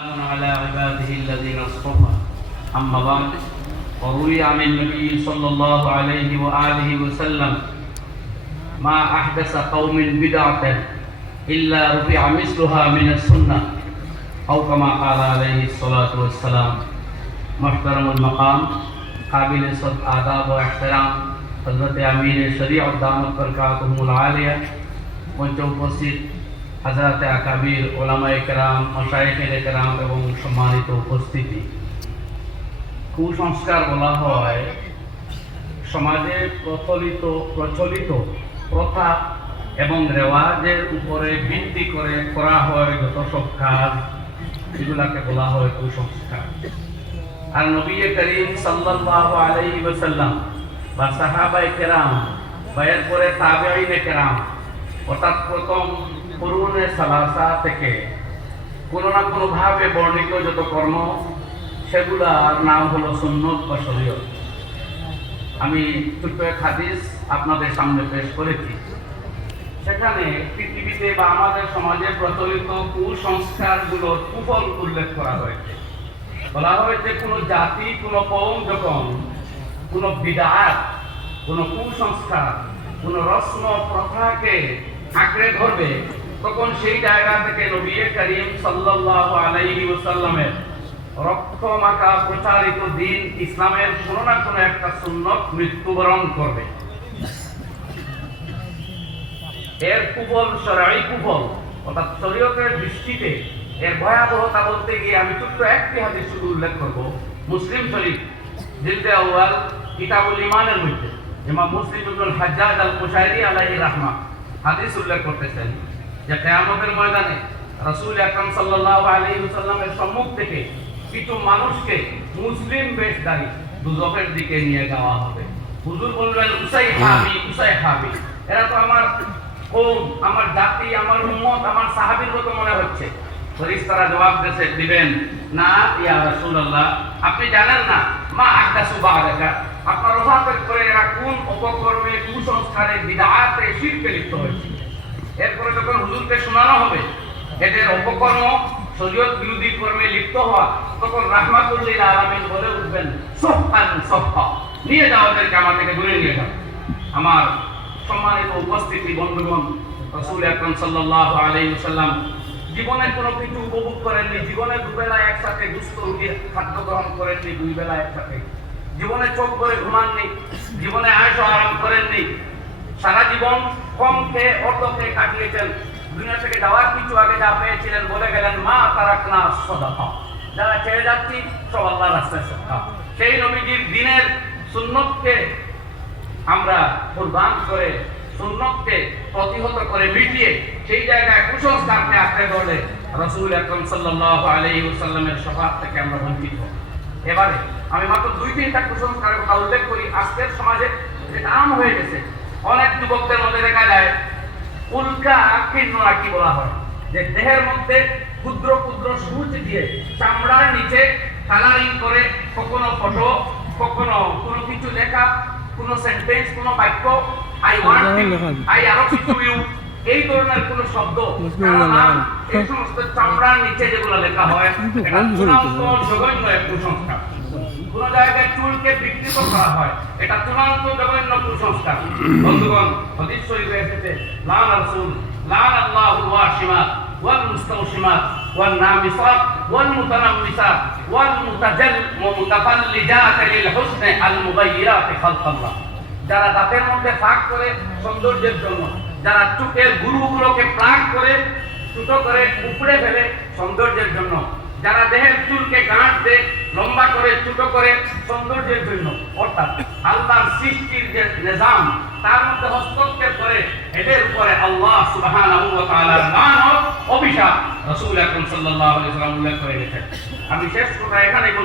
سلام على عباده الذين اصطفى أما بعد وروي عن النبي صلى الله عليه وآله وسلم ما أحدث قوم بدعة إلا رفع مثلها من السنة أو كما قال عليه الصلاة والسلام محترم المقام قابل صد آداب واحترام حضرت أمين شریعت دامت برکاتهم العالیہ মঞ্চে উপস্থিত হাজারাতে আকাবির ওলামায়ে কেরাম মশায়েখের কেরাম এবং সম্মানিত উপস্থিতি। কুসংস্কার বলা হয়, সমাজে প্রচলিত প্রচলিত প্রথা এবং রেওয়াজের উপরে ভিত্তি করে করা হয় যত সব কাজ, এগুলাকে বলা হয় কুসংস্কার। আর নবী করিম সাল্লাল্লাহু আলাইহি ওয়াসাল্লাম বা সাহাবায়ে কেরাম বা এরপরে তাবেঈনে কেরাম অর্থাৎ প্রথম করুণে সালাসা থেকে কোনো না কোনোভাবে বর্ণিত যত কর্ম সেগুলার নাম হলো সুন্নত বা শরীয়ত আমি ছোট্ট হাদিস আপনাদের সামনে পেশ করেছি। সেখানে পৃথিবীতে বা আমাদের সমাজে প্রচলিত কুসংস্কারগুলোর কুফল উল্লেখ করা হয়েছে। বলা হয়েছে, কোনো জাতি, কোনো কৌম যখন কোনো বিদাত, কোনো কুসংস্কার, কোনো রস্ম প্রথাকে আঁকড়ে ধরবে তখন সেই জায়গা থেকে নবী করিম সাল্লাল্লাহু আলাইহি ওয়াসাল্লামের রক্ত মাখা প্রচারিত দিন ইসলামের কোনো না কোনো একটা সুন্নত মৃত্যুবরণ করবে। এর কুফল সরাই কুফল, অর্থাৎ শরীয়তের দৃষ্টিতে এর ভয়াবহতা বলতে গিয়ে আমি ছোট্ট একটি হাদিস শুধু উল্লেখ করব, মুসলিম শরীফ, জিলদে আউয়াল, কিতাবুল ইমানের মধ্যে, ইমাম মুসলিম ইবনুল হাজ্জাজ আল কুশাইরি আলাইহি রাহমা হাদিস উল্লেখ করতেছেন যে কিয়ামতের ময়দানে রাসূল আকরাম সাল্লাল্লাহু আলাইহি ওয়াসাল্লামের সম্মুখ থেকে কিছু মানুষকে মুসলিম বেশধারী দুজকের দিকে নিয়ে যাওয়া হবে। হুজুর বলবেন উসাই হাবি উসাই হাবি এরা তো আমার কৌম আমার জাতি আমার উম্মত আমার সাহাবীর মতো মনে হচ্ছে। ফেরেশতারা জবাব দেশে দিবেন না ইয়া রাসূলুল্লাহ আপনি জানেন না মা আহদাসু বাদাকা আপনার ওফাতের পরে এরা কোন অপকর্মে কুসংস্কারে বিদআতে শিরকে লিপ্ত হয়েছে? এরপরে যখন হুজুরকে শোনানো হবে এদের অপকর্ম শরীয়ত বিরোধী কর্মে লিপ্ত হওয়া, তখন রাহমাতুল্লিল আলামিন বলে উঠবেন, সফান, সফা। নিয়ে যাও ওদেরকে আমার থেকে, দূরে নিয়ে যাও। আমার সম্মানিত উপস্থিতি, বন্ধুগণ, রাসূল আকরাম সাল্লাল্লাহু আলাইহি ওয়াসাল্লাম জীবনে কোনো কিছু উপভোগ করেননি, জীবনে দুবেলা একসাথে দুস্থ রুগীর খাদ্য গ্রহণ করেননি, দুই বেলা একসাথে। জীবনে চোখ করে ঘুমাননি, জীবনে আয়স আরাম করেননি, সারা জীবন কম খেয়ে অর্ধ কাটিয়েছেন। দুনিয়া থেকে যাওয়ার কিছু আগে যা পেয়েছিলেন বলে গেলেন, মা তারাক না সদাফা যারা ছেড়ে যাচ্ছি, সব আল্লাহ রাস্তায় সদা সেই নবীজির দিনের সুন্নতকে আমরা কুরবান করে, সুন্নতকে প্রতিহত করে মিটিয়ে সেই জায়গায় কুসংস্কারকে আঁকড়ে ধরলে রসুল আকরম সাল্লাল্লাহু আলাইহি ওয়াসাল্লামের সফাত থেকে আমরা বঞ্চিত। এবারে আমি মাত্র দুই তিনটা কুসংস্কারের কথা উল্লেখ করি। আজকের সমাজে যেটা আম হয়ে গেছে। অনেক যুবকদের মধ্যে দেখা যায় উল্কা কিন্নরা নাকি বলা হয় যে দেহের মধ্যে ক্ষুদ্র ক্ষুদ্র সূচ দিয়ে চামড়ার নিচে কালারিং করে কখনো ফটো কখনো কোনো কিছু লেখা কোনো সেন্টেন্স কোনো বাক্য আই ওয়ান্ট আই আরও কিছু ইউ এই ধরনের কোনো শব্দ এই সমস্ত চামড়ার নিচে যেগুলো লেখা হয় জঘন্য এক কুসংস্কার। কোন জায়গায় চুলকে বিকৃত করা হয় এটা চূড়ান্ত জঘন্য কুসংস্কার। বন্ধুগণ হদিস শরীফে এসেছে লান রাসূল লান আল্লাহু ওয়াশিমাত ওয়াল মুস্তাওশিমাত ওয়াল নামিসাত ওয়াল মুতানাম্মিসাত ওয়াল মুতাজাল ওয়া মুতাফাল্লিজাত লিল হুসন আল মুগায়্যিরাত খালকাল্লাহ। যারা দাঁতের মধ্যে ফাঁক করে সৌন্দর্যের জন্য, যারা চুকের গুরুগুলোকে প্লাগ করে, ছোট করে উপড়ে ফেলে সৌন্দর্যের জন্য, যারা দেহের চুলকে গাঁট দেয় লম্বা করে, ছোট করে সৌন্দর্যের জন্য, অর্থাৎ আল্লাহর সৃষ্টির যে নিজাম, তার মধ্যে হস্তক্ষেপ করে, এদের উপরে আল্লাহ লানত, অভিশাপ রসুল আকরাম সাল্লাল্লাহু আলাইহি ওয়াসাল্লাম উল্লেখ করে গেছেন। আমি শেষ কথা এখানে বলব।